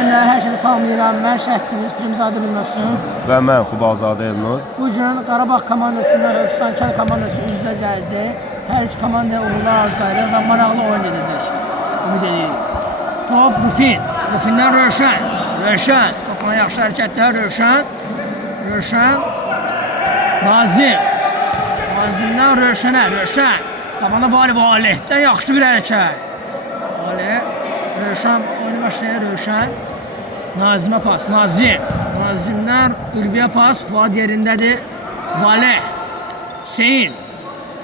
oyunları hər şeyi salamlayıram. Mən şəhidçiniz Pirimzadə Bilmövsün. Və mən Xubalzadə Elnur. Bugün Qarabağ komandasında Hövsankar komandası üz-üzə gələcək. Hər iki komandaya uğurlar arzulayırıq və maraqlı oyun edəcək. Ümid edirik. Top Rufin. Rufindən Rövşən. Rövşən. Topuna yaxşı hərəkətlər Rövşən. Rövşən. Nazim. Nazimdən Rövşənə. Rövşən. Qabana Valihdən yaxşı bir hərəkət. Valih. Rövşən oyunu başlayır. Rövşən. Nazimə pas. Nazim. Nazimdən Ülviyə pas. Fuad yerindədir. Valih. Hüseyin.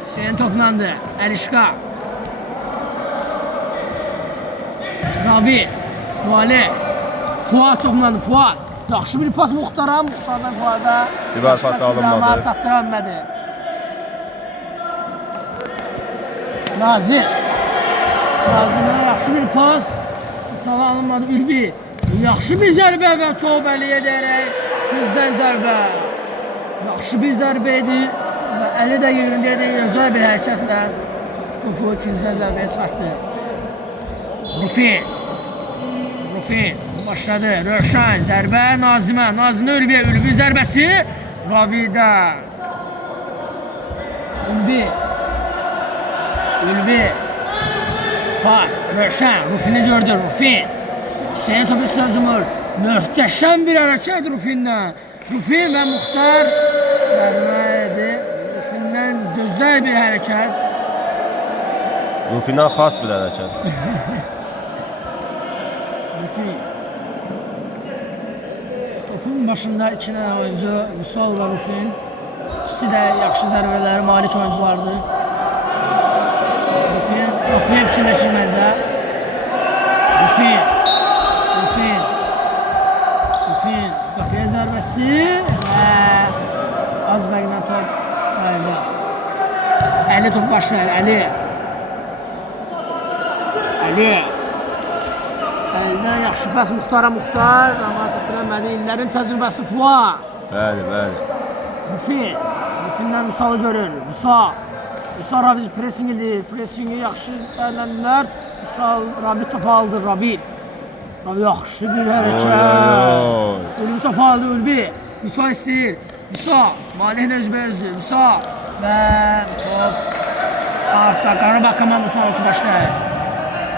Hüseyin toplandı. Əlişqa. Ravi. Valih. Fuad toplandı. Fuad. Yaxşı bir pas Muxtara. Muxtardan Fuada. Divar pası alınmadı. Çatdıra bilmədi. Nazim. Nazimə yaxşı bir pas. Mustafa alınmadı. Ülvi. Yaxşı bir zərbə və top əli edərək. Küzdən zərbə. Yaxşı bir zərbə idi. Və əli də yerində idi. Gözəl bir hərəkətlə topu küzdən zərbəyə çıxartdı. Rufin. Rufin. Başladı. Rövşən. Zərbə Nazimə. Nazimə Ülviyə. Ülvi zərbəsi. Ravidə. Ülvi. Ülvi. Pas. Rövşən. Rufin'i gördü. Rufin. Hüseyin topu sözümür. Möhtəşəm bir hərəkət Rufin'dən. Rufin və Muxtar zərbə idi. Rufin'dən gözəl bir hərəkət. Rufindən xas bir hərəkət. Rufin. Topun başında iki dənə oyuncu Vüsal və Rufin. İkisi də yaxşı zərbələrə malik oyunculardır. Rufin qapıya fikirləşir məncə. Rufin. Rufin. Rufin. Qapıya zərbəsi və az bəqlə top qayıda. Əli top başlayır. Əli. Əli. Əlidən yaxşı pas Muxtara. Muxtar. Amma çatdıramədi. İllərin təcrübəsi Fuad. Bəli, bəli. Rufin. Rufindən Vüsalı görür. Vüsal. Vüsal Ravid pressing edir. Pressingi yaxşı dəyərləndilər. Vüsal Ravid topu aldı. Ravid. Ravid yaxşı bir hərəkət. Ülvi topu aldı. Ülvi. Vüsal istəyir. Vüsal. Malihlə özbəyüzdür. Vüsal. Və top artda. Qarabağ komandasına otu başlayır.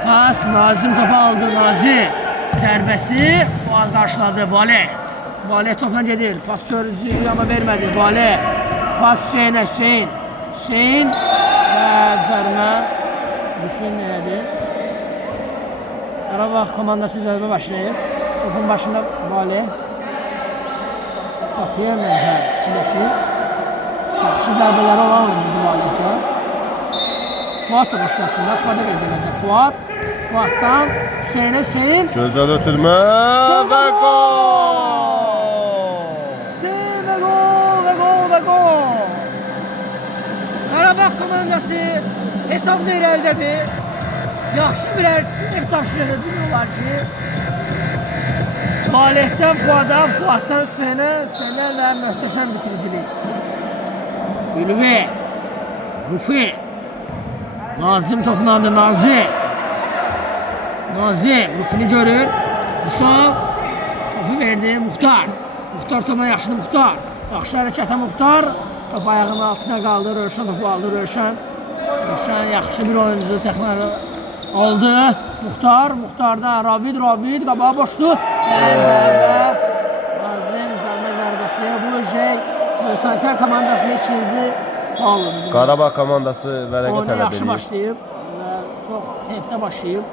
Pas. Nazim topu aldı. Nazim. Zərbəsi. Fuad qarşıladı. Valih. Valih topla gedir. Pas görücüyü ama vermədi. Valih. Pas Hüseyinə. Hüseyin. Hüseyin. Və cərimə. Rufin nədir? Qarabağ komandası zərbə başlayır. Topun başında Valih. Qapıya məncə fikirləşir. Yaxşı zərbələri olan oyuncudur Valihdə. Fuad da başlasında. Fuad'a verəcək məncə. Fuad. Fuaddan Hüseyinə. Hüseyin. Gözəl ötürmə və gol! Hüseyin və gol və gol və gol! Qarabağ komandası hesabda irəlidədir. Yaxşı birər ev tapşırığı biliyorlar ki, Valihdən Fuad'a, Fuad'dan Hüseyinə, Hüseyinlərlə möhtəşəm bitiricilik. Ülvi, Rufi, Nazim toplandı, Nazim. Nazim, Rufi'ni görür. Vüsal, topu verdi, Muxtar. Muxtar topa yaxşıdır, Muxtar. Yaxşı hərəkətə Muxtar. Top ayağının altına qaldı, Rövşən topu aldı, Rövşən. Rövşən yaxşı bir oyuncu texnarı aldı. Muxtar, Muxtardan Ravid, Ravid qabağa boşdu. Zərbə, Nazim, cərimə zərbəsi. Bu şey, Hövsankar komandası ikinci fauludur. Qarabağ komandası vərəqə oyuna tələb yaxşı edir. başlayıb və çox tempdə başlayıb.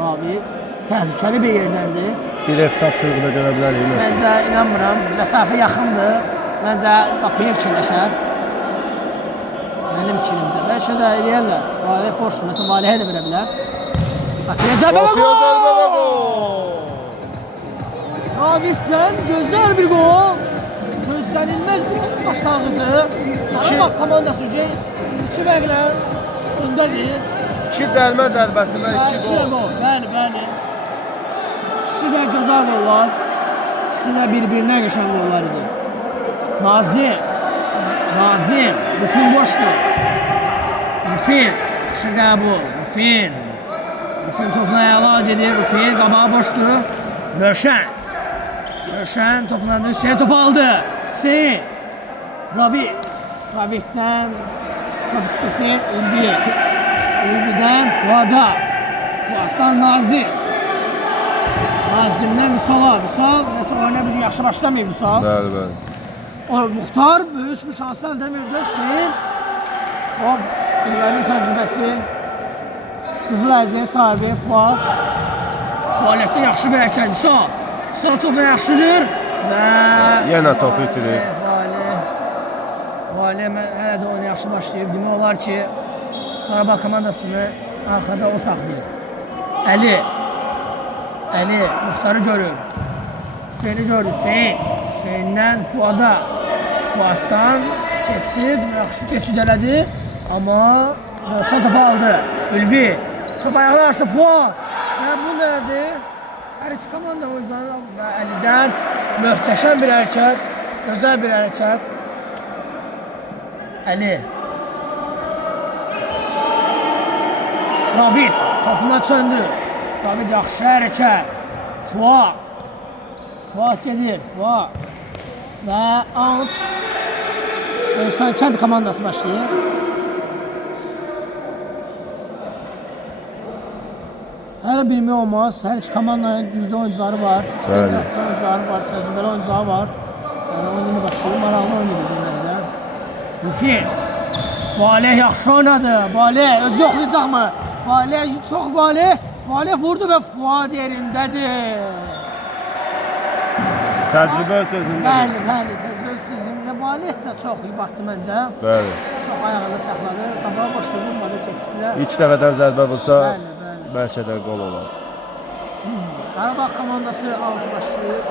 Ravid təhlükəli bir yerdəndir. Bir ev tapşırığına görə bilərik. Məncə inanmıram. Məsafə yaxındır. Məncə qapıya fikirləşər. Mənim fikrimcə. Bəlkə də eləyərlər. Valih boşdur. Məsələn, Valihə də verə bilər. Qapıya zərbə və gol! Raviddən gözəl bir gol. Gözlənilməz bir başlanğıcı. Qarabağ komandası iki bəqlə öndədir. İki dəlmə zərbəsi və iki gol. Bəli, bəli. İkisi də gözəl gollar. İkisi də bir-birinə qəşəng gollar idi. Nazim. Rufin boşdur. Rufin. Yaxşı qəbul. Rufin. Rufin topuna əla gedir. Rufin qabağa boşdur. Rövşən. Rövşən toplandı. Hüseyin topu aldı. Hüseyin. Ravid. Raviddən top tikisi Ülvi. Ülvidən Fuada. Fuaddan Nazim. Nazimdən Vüsala. Vüsal nəsə oyuna bir yaxşı başlamayıb Vüsal. Bəli, bəli. O Muxtar böyük bir şansı əldə edirdi. Hüseyin. O İllərin təcrübəsi. Qızıl əlcəyin sahibi Fuad. Fəaliyyətdə yaxşı bir hərəkət. Vüsal. Vüsal topu yaxşıdır. Və... Yenə topu itirir. Vali hələ də onu yaxşı başlayıb. Demək olar ki, Qarabağ komandasını arxada o saxlayır. Əli. Əli Muxtarı görür. Hüseyni görür. Hüseyin. Hüseyindən Fuada. Fuaddan keçir. Yaxşı keçid elədi. Amma Rövşən topu aldı. Ülvi. Top ayaqlar arası Fuad. Və bu nədir? Hər iki komanda oyuncuları və Əlidən möhtəşəm bir hərəkət. Gözəl bir hərəkət. Əli. Ravid topuna çöndü. Ravid yaxşı hərəkət. Fuad. Fuad gedir. Fuad. Və out. Ölsən kənd komandası başlayır. Hələ bilmək olmaz. Hər iki komandanın güclü oyuncuları var. İstedadlı oyuncuları var. Təcrübəli oyuncuları var. Oyunu başlayır. Maraqlı oynayacaq məncə. Rufin. Valeh yaxşı oynadı. Valeh özü yoxlayacaqmı? Valeh çox Valeh. Valeh vurdu və Fuad yerindədir. Təcrübə sözündə. Bəli, bəli. Təcrübə sözündə Valeh də çox iyi baxdı məncə. Bəli. Çox ayağında saxladı. Qabağa boşluğu vurmadı, keçdilər. İlk dəfədən zərbə vursa, Bəli, bəli. bəlkə də qol olar. Qarabağ komandası alıcı başlayır.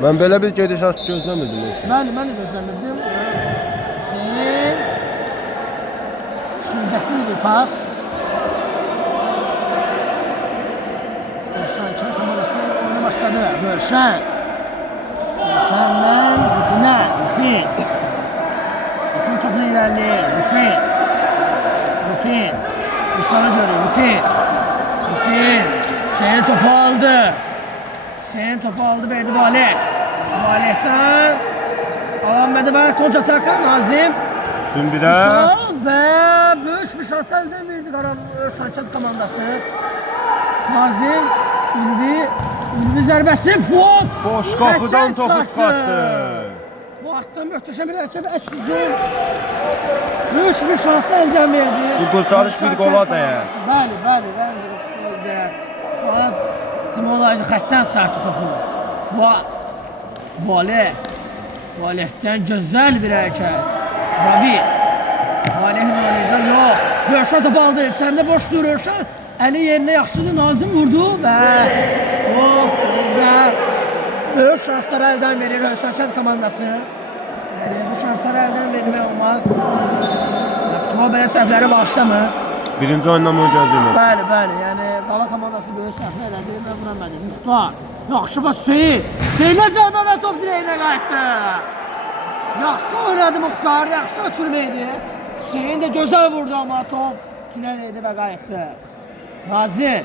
Mən belə bir gedişat gözləmirdim. Bəli, mən də gözləmirdim. Hüseyin. Düşüncəsi bir pas. Rövşən komandası oyunu başladı. Rövşən. Rövşəndən Rufinə. Rufin. Rufin topunu ilerleyir. Rufin. Rufin. Vüsal'ı görüyor. Rufin. Rufin. Hüseyin topu aldı. Hüseyin topu aldı. Verdi Valeh. Valeh'ten Alanmədi və kontra-ataka Nazim. Üçün birə. Vüsal və böyük bir şans əldə verdi Sarkent komandası. Nazim. Ülvi zərbəsi. Fuad. Boş qapıdan topu çıxartdı. Fuaddan möhtəşəm bir hərəkət və əks-hücum. Böyük bir şans əldə verdi. Bu qurtarış bir qola dəyər. Bəli, bəli, bəli, dəyər. Fuad demək olar ki, xəttdən çıxartdı topu. Fuad. Valeh. Valeh'dən gözəl bir hərəkət. Ravid. Valeh'in oynayacaq, yox. Rövşən topu aldı, içəndə boşdur Rövşən. Əli yerində yaxşıdır, Nazim vurdu və top və böyük şansları əldən verir Sarkent komandası. Bu şansları əldən vermək olmaz. Futbol belə səhvləri bağışlamır. Birinci oyundan mı gördüyümüz? Bəli, bəli. Yəni Qala komandası böyük səhvlər elədi və buna mədi. Muxtar. Yaxşı bas Hüseyin. Hüseyinə zərbə və top dirəyinə qayıtdı. Yaxşı oynadı Muxtar, yaxşı ötürməydi. Hüseyin də gözəl vurdu amma top tinələydi və qayıtdı. Nazim.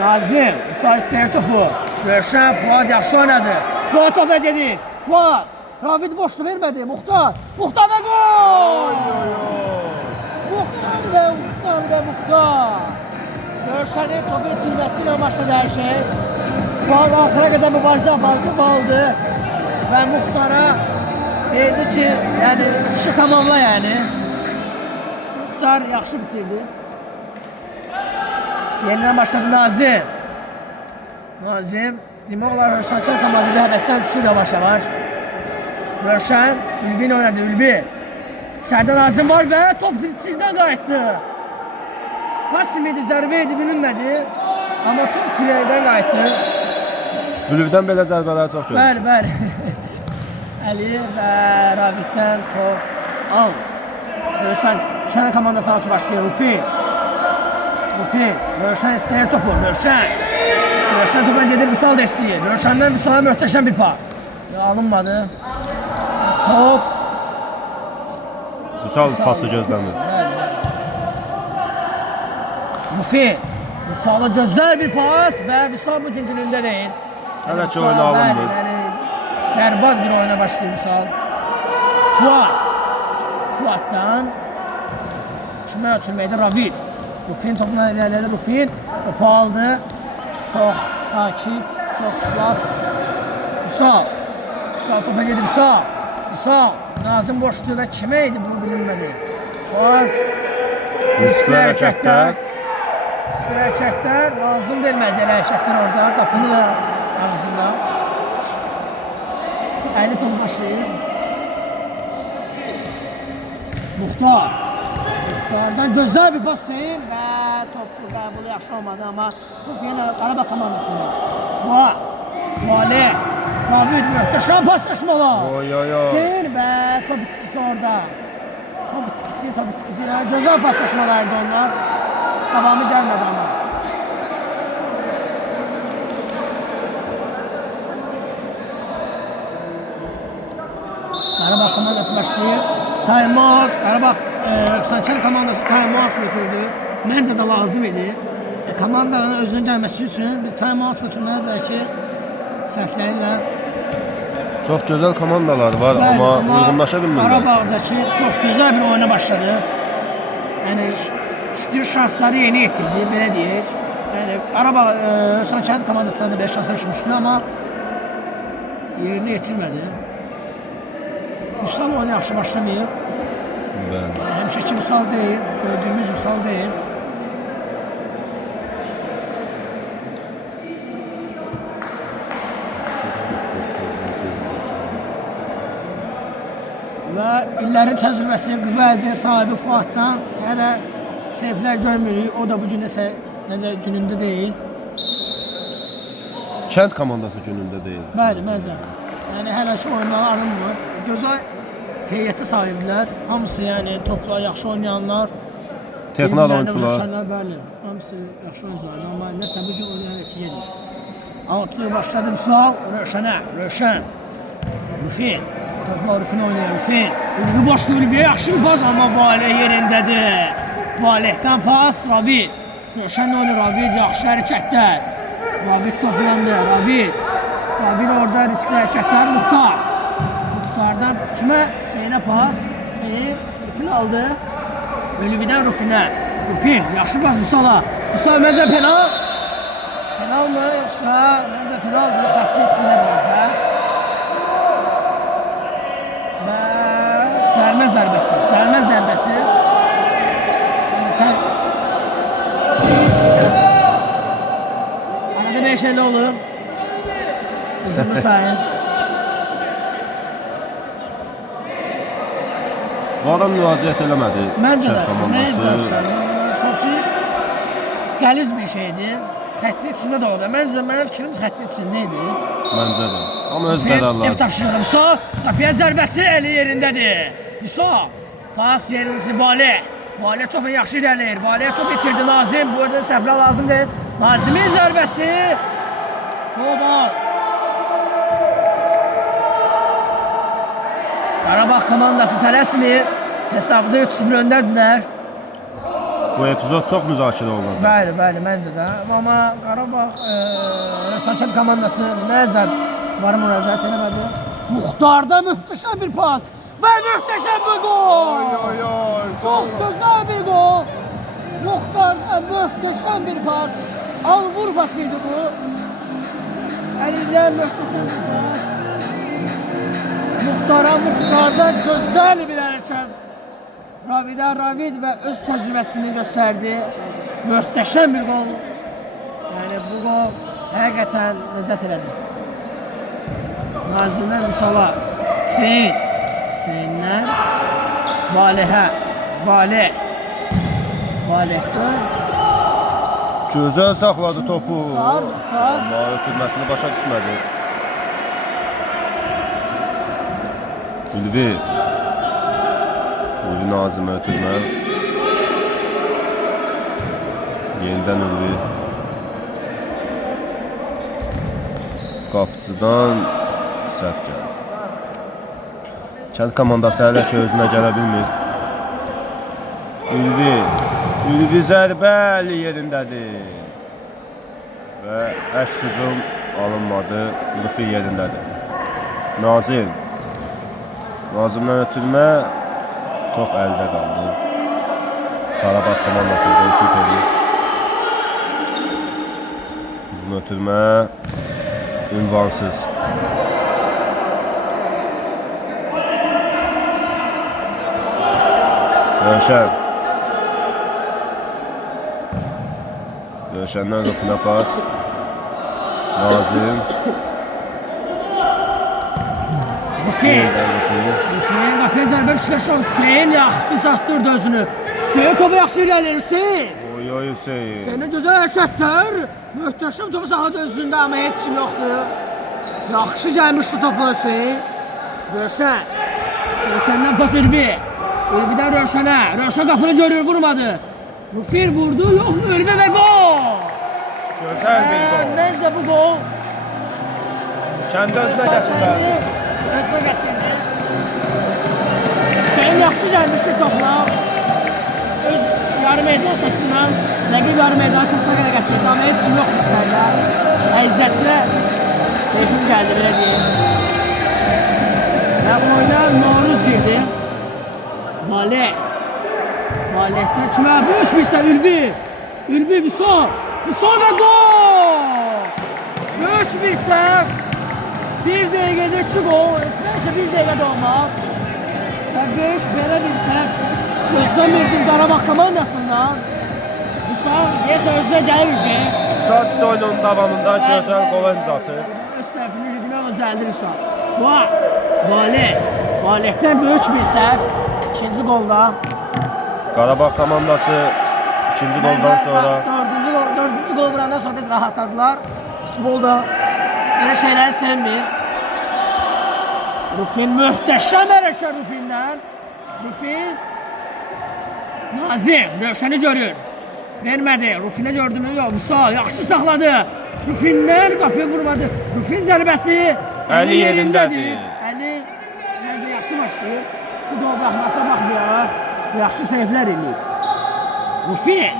Nazim. Müsait seyir topu. Rövşən, Fuad yaxşı oynadı. Fuad topa gedir. Fuad. Ravid boşluq vermədi. Muxtar. Muxtar və gol! Muxtar və Muxtar. Rövşənin topu itirməsi ilə başladı hər şey. Fuad axıra qədər mübarizə aldı və Muxtara deyildi ki, yəni işi tamamla yəni. Muxtar yaxşı bitirdi. Yenidən başladı Nazim. Nazim, demək olar Sarkent komandası həvəsdən düşür yavaş-yavaş. Rövşən, Ülvi ilə oynadı, Ülvi. İçəridə Nazim var və top tirdən qayıtdı. Pas imidi, zərbə idi, bilinmədi. Amma top tirdən qayıtdı. Ülvdən belə zərbələri çox görmüş. Bəli, bəli. Əli və Raviddən top out. Sarkent komandası altı başlayır, Rufin. Rufin, Rövşən istəyir topu, Rövşən. Rövşən topu gedir, Vüsal da istəyir. Rövşəndən Vüsal'a möhtəşəm bir pas. Alınmadı. top. Vüsal pası gözləmir. Müfid. Vüsal'a güzel bir pas ve Vüsal bugün gününde değil. Hələ ki oyuna alınmır. Bərbad bir oyuna başlayır Vüsal. Fuat. Fuat'tan kime ötürmeydi? Ravid. Rufin topuna ilerledi. Rufin topu aldı. Çok sakit, çok klas. Vüsal. Vüsal topa girdi. Vüsal. Vüsal. Nazım boştu ve kimeydi bunu bilinmedi. Fuat. Riskli hərəkətlər. Riskli hərəkətlər. Lazım değil məcəli hərəkətlər orada. Qapını da ağzında. 50 top başlayır. Muxtar. Muxtardan güzel bir pas Hüseyin ve topu qəbulu yaxşı olmadı ama top yine Qarabağ komandasında. Fuat. Fuale. David möhtəşəm paslaşmalar. Oy oy oy. Hüseyin ve top itkisi orada. Top itkisi. Yani güzel paslaşmalardı onlar. Devamı gelmedi ama. Qarabağ komandası başlayır. Time-out. Qarabağ Sankar komandası time-out götürdü. Məncə də lazım idi. Komandanın özünün gəlməsi üçün bir time-out götürməlidirlər ki, səhvləyirlər. Çox gözəl komandalar var, amma uyğunlaşa bilmirlər. Qarabağdakı çox gözəl bir oyuna başladı. Yəni, şükür şansları yeni yetirdi, belə deyək. Yəni, Qarabağ Sankar komandasına da belə şanslar düşmüşdü, amma yerini yetirmədi. Vüsal oyunu yaxşı başlamayıb. Həmişəki Vüsal deyil, gördüyümüz Vüsal deyil. Və illərin təcrübəsi qızıl sahibi Fuatdan hələ səhvlər görmürük. O da bugün nəsə günündə deyil. Kənd komandası günündə deyil. Bəli, məzər. Yəni hələ ki oyunlara alınmır. Gözəl heyətə sahiblər. Hamısı yəni topla yaxşı oynayanlar. Texnal oyunçular. Bəli, hamısı yaxşı oyuncular. Amma nəsə bu gün oyun hələ ki gedir. Altı başladı Vüsal, Rövşən. Rufin. Topla Rufin oynayır. Rufin. Ürünü başlıyor. Bir yaxşı bir pas amma Valeh yerindədir. Valehdən pas Ravid. Rövşən oynayır. Ravid yaxşı hərəkətlər. Ravid toplandı. Ravid orada riskli hərəkətlər. Muxtardan kimə? Hüseynə pas. Hüseyn Rufin aldı. Ölüvidən Rufinə. Rufin yaxşı pas Vüsal'a. Vüsal məncə penal. Penal mı yoxsa? Məncə penaldır. Xətti içində məncə. Və cərimə zərbəsi. Arada 5 50 olur. Üzümü sayın. Bu adam müraciət eləmədi. Məncə də. Çox qəliz bir şeydir. Xətti içində də oldu. Mənim fikrim xətti içində idi. Məncə də. Amma öz qərarları. Ev tapşırdı. Vüsal, qapıya zərbəsi eli yerindədir. Vüsal, pas yerindəsi Valeh. Valeh topu yaxşı irəliyir. Valeh top itirdi Nazim. Bu arada səhvlər lazım deyil. Nazimin zərbəsi. Top out. Qarabağ komandası tələsmir. Hesabda 3-0 öndədirlər. Bu epizod çox müzakirə olunacaq. Bəli, məncə də. Amma Qarabağ Sankar komandası necə var müraciət eləmədi. Muxtarda möhtəşəm bir pas və möhtəşəm bir gol. Çox gözəl bir gol. Muxtarda möhtəşəm bir pas. Al-vur pasıydı bu. Əlindən möhtəşəm bir pas. Muxtarda gözəl bir hərəkət. Ravid və öz təcrübəsini göstərdi. Möhtəşəm bir gol. Yəni bu gol həqiqətən ləzzət elədi. Nazimdən Vüsal'a. Hüseyndən Valehə. Valehdən. Gözəl saxladı topu. Muxtar. Amma ötürməsini başa düşmədi. Ülvi Nazimə ötürmə. Yenidən Ülvi. Qapıcıdan səhv gəldi. Kənd komandası hələ ki özünə gələ bilmir. Ülvi zərbəli yerindədir. Və əks hücum alınmadı. Rufin yerindədir. Nazimdən ötürmə top əldə qaldı. Qarabağ komandası golkiperi. Uzun ötürmə ünvansız. Rövşəndən Rufinə pas. Nazim. Rufin qapıya zərbə fikirləşən Hüseyin yaxşı saxdırdı özünü. Hüseyin topu yaxşı irəlir Hüseyin. Oy Hüseyin. Hüseyin'in gözəl hərəkətlər. Möhtəşəm topu saxladı özündə amma heç kim yoxdur. Yaxşı gəlmişdi topu Hüseyin. Rövşəndən pas Ülvi. Ülvidən Rövşənə. Rövşən qapını görür, vurmadı. Rufin vurdu, yox mu? Ülvi və gol! Gözəl bir gol. Məncə bu gol. Kəndi özünə gətirdi. Özünə gətirdi. Hüseyin yaxşı gəlmişdi topla. Öz yarım meydan səsindən, rəqib yarım meydan səsinə qədər gətirdi. Amma heç kim yoxdur içəridə. Əziyyətlə keyfim gəldi, belə deyim. Və oyuna Noruz girdi. Valihdən kimə bölüşmüşsə Ülvi. Ülvi Vüsal və gol! Bölüşmüşsə 1 dəqiqədə 2 gol. Əsməkcə 1 dəqiqədə olmaz. Və böyük belə bir səhv gözləmirdim Qarabağ komandasından. Vüsal deyəsə özünə gəlir ki. Vüsal oyunun davamında gözəl qola imza atır. Öz səhvini günah düzəldir Vüsal. Fuat, Valihdən böyük bir səhv. İkinci qolda. Qarabağ komandası ikinci qoldan sonra dördüncü qol vurandan sonra biz rahatladılar. Futbolda belə şeyləri sevmir. Rufin möhtəşəm hərəkət Rufindən. Rufin Nazim Rövşəni görür. Vermədi. Rufinə gördüğünü yox. Vüsal yaxşı saxladı. Rufindən qapıya vurmadı. Rufin zərbəsi Əli yerindədir. Əli məncə yaxşı başlayır. Ki gol baxmasına baxmayaraq yaxşı səhvlər eləyib. Rufin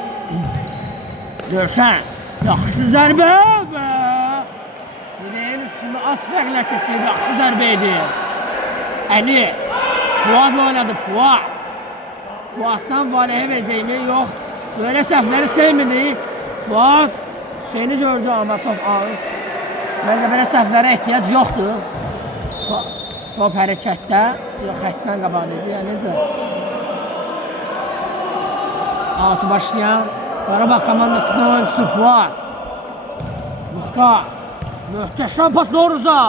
Rövşən yaxşı zərbə və direğin üstünü az fərqlə keçir. Yaxşı zərbə idi. Əli Fuadla oynadı. Fuaddan Valihə verəcəyimi yox. Böyle səhvləri sevmedi. Fuad Hüseyini gördü amma top ağır. Məncə belə səhvlərə ehtiyac yoxdur. Top hərəkətdə yox, xətdən qabaq dedi. Yəni necə? Altı başlayan Qarabağ komandasının oyuncusu Fuad. Muxtar. Möhtəşəm pas Noruz'a.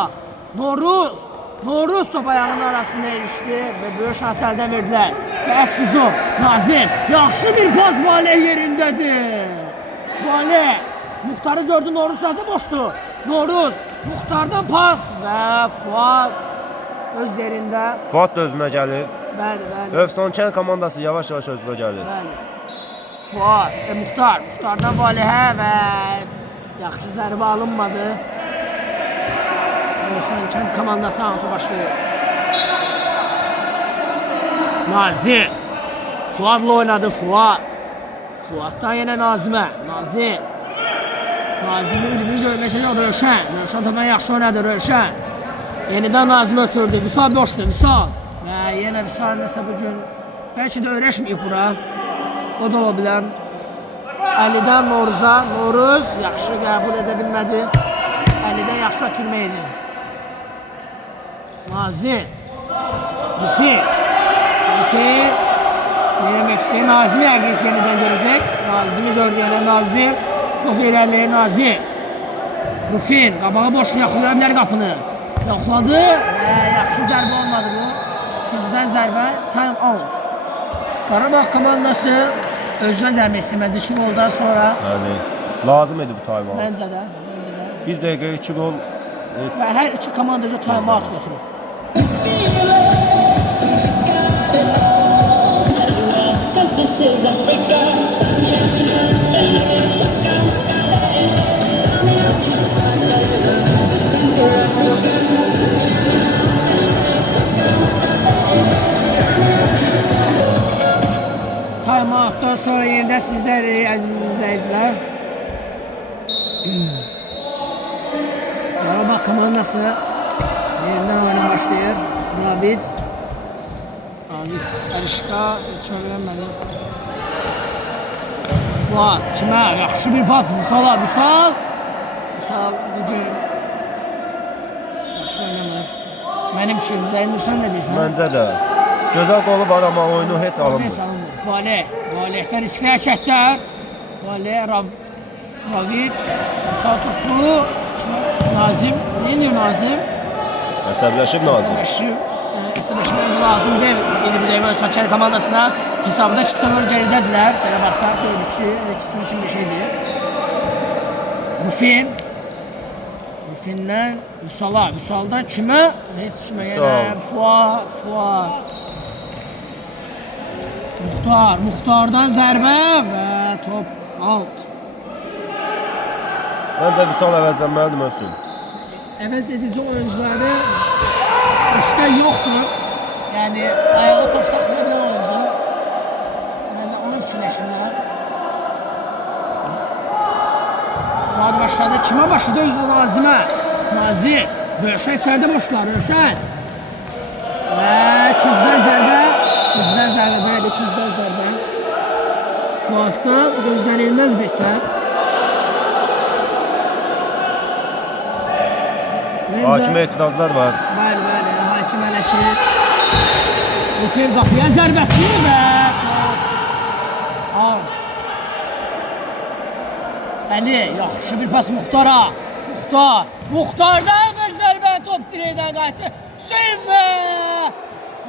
Noruz top ayağının arasına erişdi və böyük şans əldən verdilər. Və əks hücum. Nazim. Yaxşı bir pas Valih yerindədir. Valih. Muxtarı gördü, Noruz zaten boşdu. Muxtardan pas və Fuad öz yerində. Fuad da özünə gəlir. Bəli. Rövşən komandası yavaş-yavaş özünə gəlir. Bəli. Fuad, Muxtardan Valihə və yaxşı zərbə alınmadı. Rövşən komandası altı başlayır. Nazim. Fuadla oynadı Fuaddan yenə Nazimə. Nazim'in ürünü görməkədə o Rövşən topa yaxşı oynadı Rövşən. Yenidən Nazim ötürdü. Vüsal boşdu. Və yenə Vüsal nəsə bugün bəlkə də öyrəşməyib bura. O da ola bilər. Əlidən Noruz'a. Noruz yaxşı qəbul edə bilmədi. Əlidən yaxşı ötürmə idi. Nazim. Rufin. Yenə Meksiyə Nazim'i yenidən görəcək. Nazim'i gördü yenə Nazim. Top irəliyir Nazim. Rufin qabağa boş yaxılaya bilər qapını. Yoxladı və yaxşı zərbə olmadı bu. İkincidən zərbə time out. Qarabağ komandası özünə gəlmək istəmədi 2 goldan sonra. Yəni lazım idi bu time out. Məncə də. 1 dəqiqə 2 gol. Və hər iki komandacı time out götürür. sonra yenidən sizləri əziz izləyicilər. Qarabağ komandası yenidən oyuna başlayır. Ravid Alişka yetişmələnmədi. Fuat kimə? Yaxşı bir pas. Vüsal bugün yaxşı oynamır. Mənim fikrim, Zəynur sən nə deyirsən? Məncə də. Gözəl qolu var, amma oyunu heç alınmır. Valehdən riskli hərəkətlər. Ravid Vüsal topu. Nazim. Nə edir Nazim? Əsəbləşib Nazim. Əsəbləşməmiz lazımdır. Yeni bir dəqiqə Sökər komandasına hesabda 2-0 geridədirlər. Belə baxsaq, 4-2 kimi bir şeydir. Rufin'dən Vüsal'a. Vüsal'dan kimə? Heç kimə yenə. Fuat. Muxtardan zərbə və top out. Məncə Vüsal əvəzlənməlidir mövsüm. Əvəz edici oyuncuları başqa yoxdur. Yəni ayağı top saxlaya bilən oyuncu. Məncə onu fikirləşirlər. Fuad başladı. Kimə başladı? Özü Nazimə. Nazim. Rövşən sərdə boşlar. Rövşən. Və ikizdən zərbə. İkizdən zərbə. Fuaddan gözlənilməz bir səhv. Hakimə etirazlar var. Bəli, hakim hələ ki Rufin qapıya zərbəsi və out. Əli, yaxşı bir pas Muxtara. Muxtardan bir zərbə top dirəkdən qayıtdı. Hüseyin və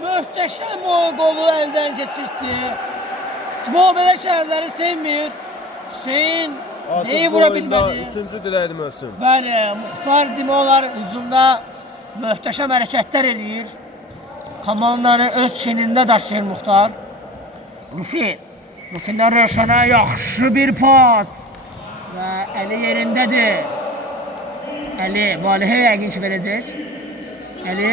möhtəşəm o qolu əldən keçirtdi. Futbol belə şəhərləri sevmir. Hüseyin neyi vura bilmədi? Üçüncü dirəkli mövsüm. Bəli, Muxtar demək olar hücumda möhtəşəm hərəkətlər edir. Komandanı öz çinində daşıyır Muxtar. Rufindən Rövşənə yaxşı bir pas. Və Əli yerindədir. Əli Valihə yəqin ki verəcək. Əli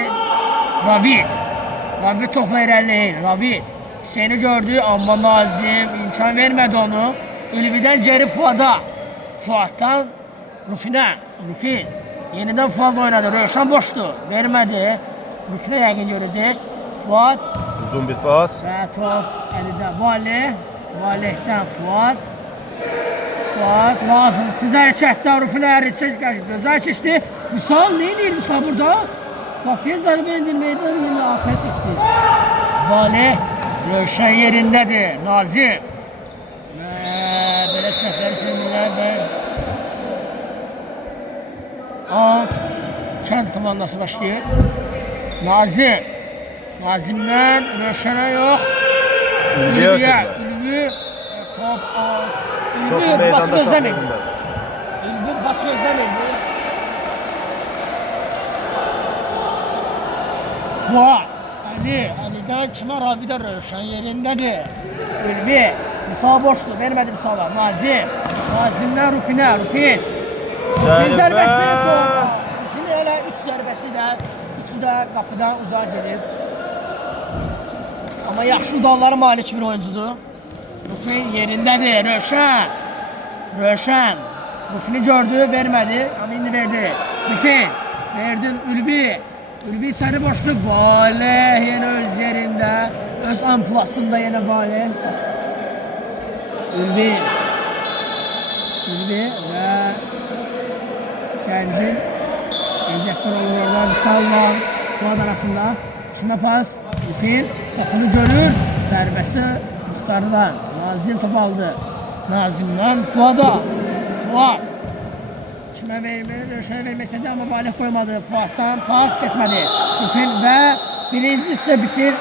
Ravid top verir Əli'nin. Ravid Hüseyni gördü, amma Nazim imkan vermədi onu. Ülvidən geri Fuad'a. Fuad'dan Rufin yenidən Fuad oynadı. Rövşən boşdu. Vermədi. Rufinə yəqin görəcək. Fuad. Uzun bir pas. Və top Əlidə. Valehdən Fuad lazımsız hərəkətdən Rufinə gözəl keçdi. Vüsal nə edir Vüsal burada? Qapıya zərbə endirməkdən yine axıra çəkdi. Valeh Rövşən yerindədir. Nazim. Belə səhvləri səndirlər və out. Kənd komandası başlayır. Nazimdən Rövşənə yox. Ülvi top out. Ülvi bası gözləmirdi. Fuad. Əlidən kimə? Ravidə Rövşən yerindədir. Ülvi. Vüsal boşdur, vermədi Vüsal'a. Nazimdən Rufin zərbəsi top. Rufin elə 3 zərbəsi də, 3'ü də qapıdan uzağa gelir. Amma yaxşı udallara malik bir oyuncudur. Rufin yerindədir, Rövşən. Rufin'i gördü, vermədi, amma indi verdi. Rufin, verdin Ülvi içəri boşluq. Valeh yenə öz yerində, öz amplasında yenə Valeh. Ülvi və Kəncin əziyyətlər olur orada Vüsal'la Fuad arasında. Kimə pas? Rufin qapını görür. Zərbəsi Muxtardan. Nazim top aldı. Nazimdən Fuad'a. Fuad kimə Rövşənə vermək istədi, amma Valeh qoymadı. Fuaddan pas keçmədi. Rufin və birinci hissə bitir.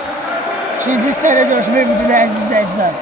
İkinci hissəyə görüşmək ümidilə əziz izləyicilər.